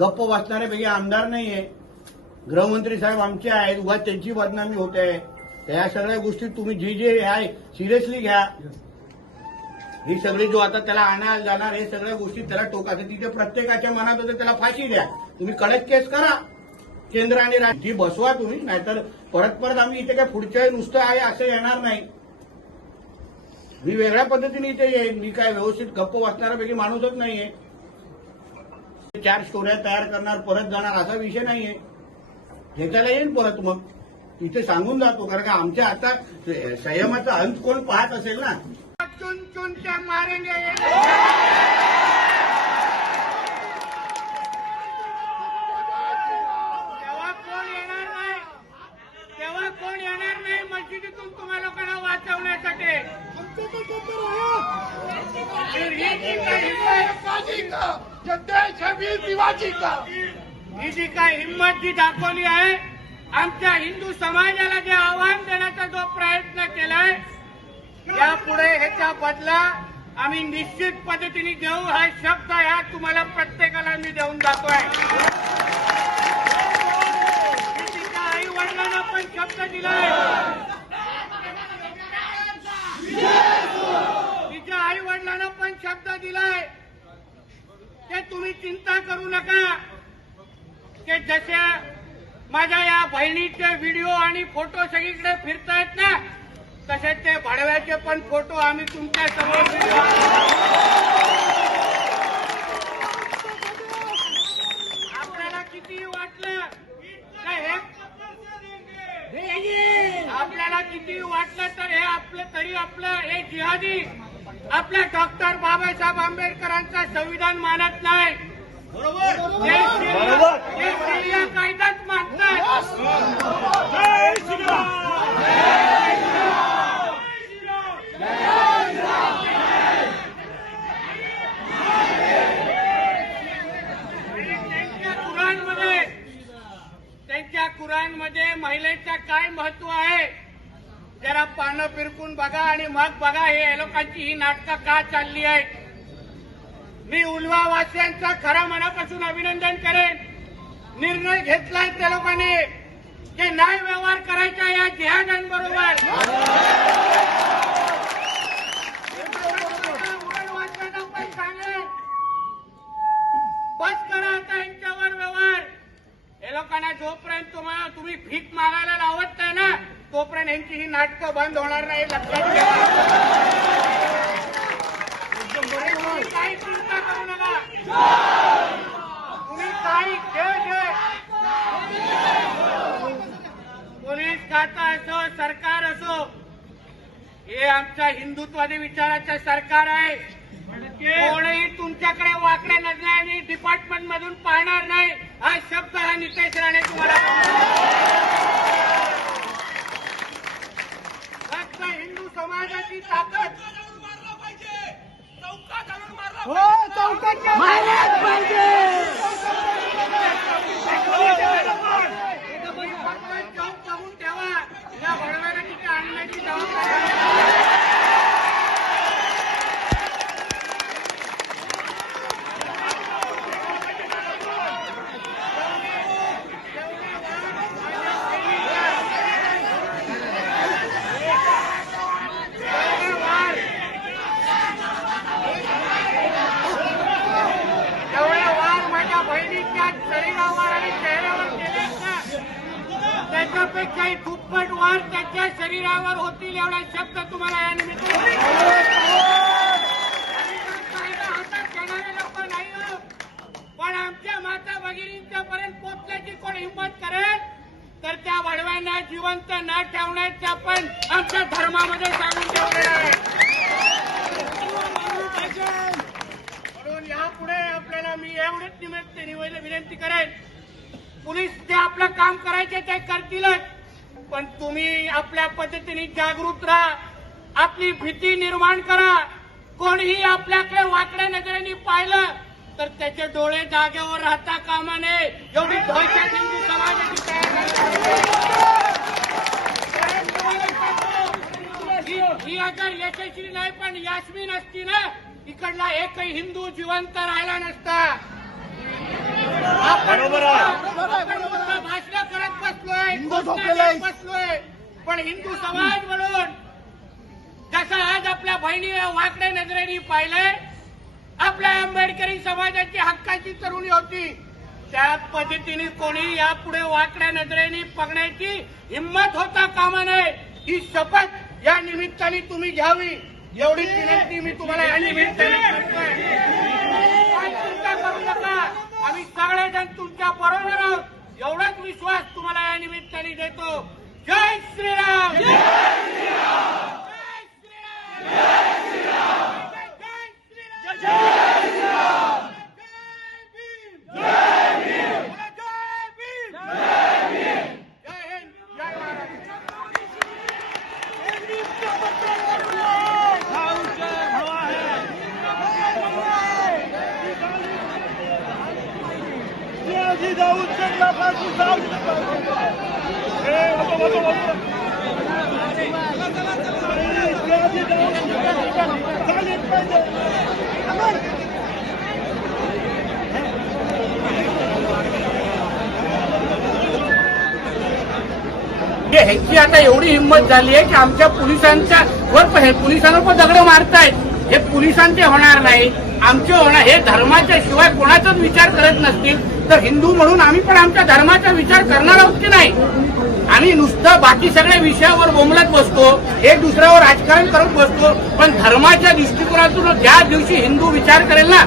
गप्प बसणाऱ्यापैकी आमदार नाहीये. गृहमंत्री साहेब आमचे आहेत उगा त्यांची बदनामी होते. या सगळ्या गोष्टी तुम्ही जी जे आहे सिरियसली घ्या. ही सगळी जो आता त्याला आणायला जाणार हे सगळ्या गोष्टी त्याला टोकायचं. तिथे प्रत्येकाच्या मनात होते त्याला फाशी द्या. तुम्ही कडक केस करा. केंद्र आणि राज्य ती बसवा तुम्ही नाहीतर परत परत आम्ही इथे काय पुढच्या नुसतं आहे असं येणार नाही. मी वेगळ्या पद्धतीने इथे येईन. मी काय व्यवस्थित गप्प वाचणाऱ्यापैकी माणूसच नाहीये. चार स्टोऱ्या तयार करणार परत जाणार असा विषय नाहीये. घेतायला येईन परत मग. इथे सांगून जातो कारण का आमच्या आता संयमाचा अंत कोण पाहत असेल ना? चुन चुन मारेंगे देश है शिवाजी का? ही जी काय हिंमत जी दाखवली आहे आमच्या हिंदू समाजाला जे आव्हान देण्याचा जो प्रयत्न केलाय यापुढे ह्याचा बदला आम्ही निश्चित पद्धतीने देऊ हा शब्द ह्या तुम्हाला प्रत्येकाला मी देऊन जातोय आई वडिलांना पण शब्द दिलाय. तिच्या आई वडिलांना पण शब्द दिलाय. तुम्ही चिंता करू नका. की जसे माझ्या या बहिणीचे व्हिडिओ आणि फोटो सगळीकडे फिरतायत ना तसे ते भाडव्याचे पण फोटो आम्ही तुमच्यासमोर आपल्याला किती वाटलं? हे आपल्याला किती वाटलं तर हे आपलं तरी आपलं हे जिहादी. आपल्या डॉक्टर बाबासाहेब आंबेडकरांचा संविधान मानत नाही. शरिया कायदाच मानतात आणि त्यांच्या कुराणमध्ये त्यांच्या कुराणमध्ये महिलेचं काय महत्त्व आहे? जरा पानं फिरकून बघा आणि मग बघा हे या लोकांची ही नाटकं का चालली आहेत मी उल्वावासियांचं खरा मनापासून अभिनंदन करेन. निर्णय घेतलाय त्या लोकांनी. की नाही व्यवहार करायचा या जिहादांबरोबर. यांची ही नाटकं बंद होणार नाही लक्षात घ्या तुम्ही काही चिंता करू नका. तुम्ही काही खेळ खेळ. पोलीस खातं असो सरकार असो हे आमच्या हिंदुत्वादी विचाराचं सरकार आहे. कोणीही तुमच्याकडे वाकड्या नजराने डिपार्टमेंट मधून पाहणार नाही हा शब्द हा नितेश राणे तुम्हाला फक्त हिंदू समाजाची ताकद तुम्ही फक्त चौक बघून ठेवा या भडव्याला तिथे आणण्याची जबाबदारी एवढे वार माझ्या बहिणीच्या शरीरावर आणि चेहऱ्यावर केलेत ना त्याच्यापेक्षाही दुप्पट वार त्याच्या शरीरावर होतील एवढा शब्द तुम्हाला या निमित्त हातात घेणारे लोक नाही हो. पण आमच्या माता भगिनींच्या पर्यंत पोचल्याची कोण हिंमत करेल? तर त्या वडव्यांना जिवंत न ठेवण्याच्या पण आमच्या धर्मामध्ये सांगून ठेवलेलं आहे म्हणून यापुढे आपल्याला मी एवढेच निमित्त निवेदन विनंती करेन. पोलीस जे आपलं काम करायचे ते करतीलच पण तुम्ही आपल्या पद्धतीने जागृत राहा. आपली भीती निर्माण करा. कोणीही आपल्याकडे वाकड्या नजरेने पाहिलं तर त्याचे डोळे जागेवर राहता कामा नये. एवढी दहशत हिंदू समाजाची तयार ही- ही अगर यशस्वी नाही पण यास्मीन असती ना इकडला एकही हिंदू जिवंत राहिला नसता. आपण भाषण करत बसलोय बसलोय. पण हिंदू समाज म्हणून जसं आज आपल्या बहिणी वाकड्या नजरेने पाहिलंय आपल्या आंबेडकरी समाजाची हक्काची तरुणी होती. त्या पद्धतीने कोणी यापुढे वाकड्या नजरेने बघण्याची हिंमत होता कामा नये. ही शपथ या निमित्ताने तुम्ही घ्यावी. एवढी विनंती मी तुम्हाला या निमित्ताने करतोय. चिंता करू नका आम्ही सगळेजण तुमच्या बरोबर आहोत. एवढाच विश्वास तुम्हाला या निमित्ताने देतो. जय श्रीराम जय श्रीराम जय श्रीराम जय भीम जय भीम जय हिंद जय महाराष्ट्र हे ह्याची आता एवढी हिंमत झाली आहे की आमच्या पोलिसांच्या वर पण हे पोलिसांवर पण दगड मारतायत. हे पोलिसांचे होणार नाही. आमचे होणार हे धर्माच्या शिवाय कोणाचाच विचार करत नसतील. तर हिंदू म्हणून आम्ही पण आमच्या धर्माचा विचार करणार आहोत की नाही? आम्ही नुसतं बाकी सगळ्या विषयावर बोंबलत बसतो एक दुसऱ्यावर राजकारण करत बसतो पण धर्माच्या दृष्टिकोनातून ज्या दिवशी हिंदू विचार करेल ना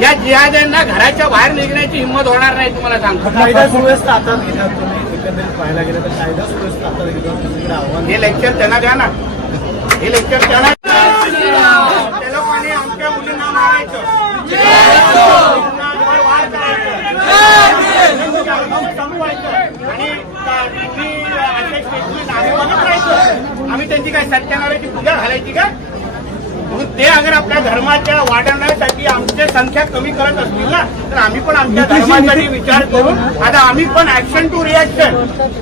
या जिहाद्यांना घराच्या बाहेर निघण्याची हिंमत होणार नाही तुम्हाला सांगतो. कायदा सुव्यवस्था एकंदरीत पाहायला गेलं तर कायदा सुव्यवस्था आव्हान. हे लेक्चर त्यांना द्या ना. हे लेक्चर त्यांना त्या लोकांनी आमच्या मुलींना मारायचं मुलींना वर वार करायचं संपवायचं आणि तुम्ही असे statement आम्ही बघत राहायचं आम्ही त्यांची काय सत्यानारायणची पूजा घालायची का? म्हणून ते अगर आपल्या धर्माच्या वाढवण्यासाठी आमची संख्या कमी करत असतील ना तर आम्ही पण आमच्या धर्मासाठी विचार करून आता आम्ही पण ऍक्शन टू रिॲक्शन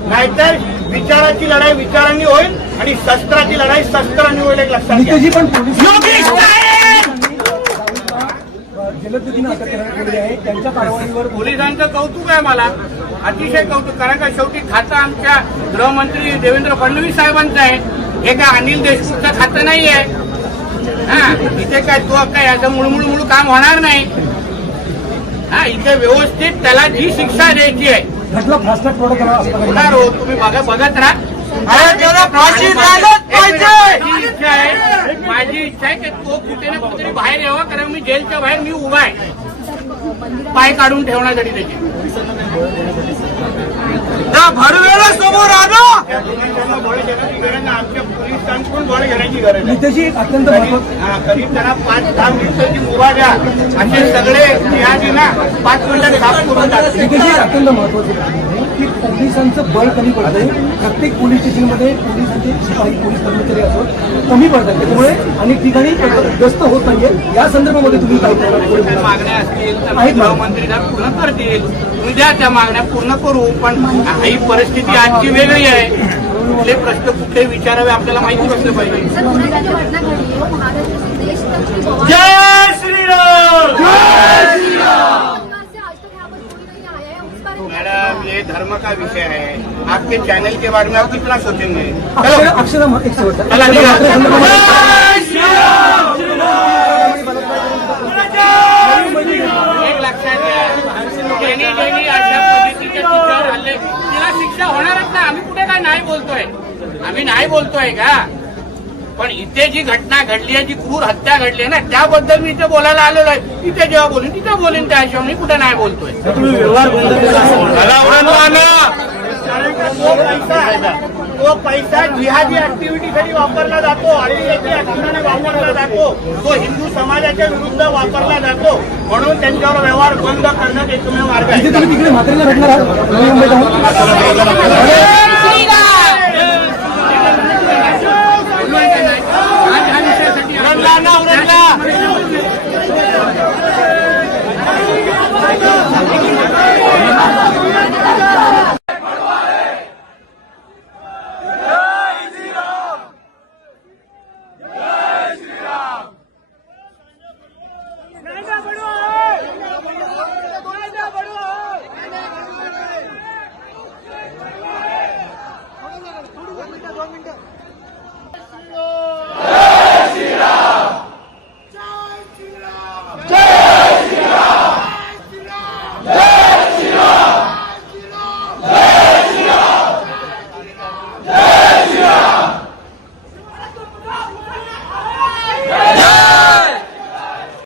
नाहीतर विचाराची लढाई विचारांनी होईल आणि शस्त्राची लढाई शस्त्रांनी होईल एक लक्षात पोलिसांचं कौतुक आहे मला. अतिशय कौतुक. कारण का शेवटी खातं आमच्या गृहमंत्री देवेंद्र फडणवीस साहेबांचं आहे. हे काय अनिल देशमुखचं खातं नाही आहे हा इथे काय तो काय असं मुळमुळ मुळ काम होणार नाही. हा इथे व्यवस्थित त्याला जी शिक्षा द्यायची आहे. होणार हो तुम्ही बघा बघत राहा. माझी इच्छा आहे की तो कुठे ना कुठेतरी बाहेर यावा कारण मी जेलच्या बाहेर मी उभा आहे. पाय काढून ठेवण्यासाठी त्याची भरवेला समोर आलो. त्या पोलिसांना बळ घेण्याची गरज नाही आमच्या पोलिसांकडून बळ घेण्याची गरज आहे नितेजी एक अत्यंत महत्वाचं करीब त्यांना पाच दहा मिनिटाची मुभा द्या. असे सगळे ना पाच मिनिटात साफ करून अत्यंत महत्वाचं की पोलिसांचं बळ कमी पडतंय. प्रत्येक पोलीस स्टेशनमध्ये पोलिसांचे शिपाई पोलीस कर्मचारी असो कमी पडतात. त्यामुळे अनेक ठिकाणी ग्रस्त होत नाहीये. या संदर्भामध्ये तुम्ही काय. मागण्या असतील तर आहेत त्या पूर्ण करतील. तुम्ही द्या त्या मागण्या पूर्ण करू पण ही परिस्थिती आजची वेगळी आहे. कुठले प्रश्न कुठले विचारावे आपल्याला माहिती असलं पाहिजे. सर पुण्यात ये धर्म का विषय है आपके चैनल के बारे में आप कितना सोचेंगे? एक लक्षात घ्या. ज्यांनी ज्यांनी अशा पद्धतीच्या तिला शिक्षा होणारच ना आम्ही कुठे काय नाही बोलतोय? आम्ही नाही बोलतोय का? पण इथे जी घटना घडली आहे जी क्रूर हत्या घडली आहे ना त्याबद्दल मी इथे बोलायला आलेलो आहे. इथे जेव्हा बोलीन तिथे बोलीन त्या हिशोबाने मी कुठे नाही बोलतोय. तो पैसा जिहादी ऍक्टिव्हिटीसाठी वापरला जातो आणि ऍक्टिव्हिटी वापरला जातो. तो हिंदू समाजाच्या विरुद्ध वापरला जातो. म्हणून त्यांच्यावर व्यवहार बंद करण्यात एकमेव मार्ग आहे.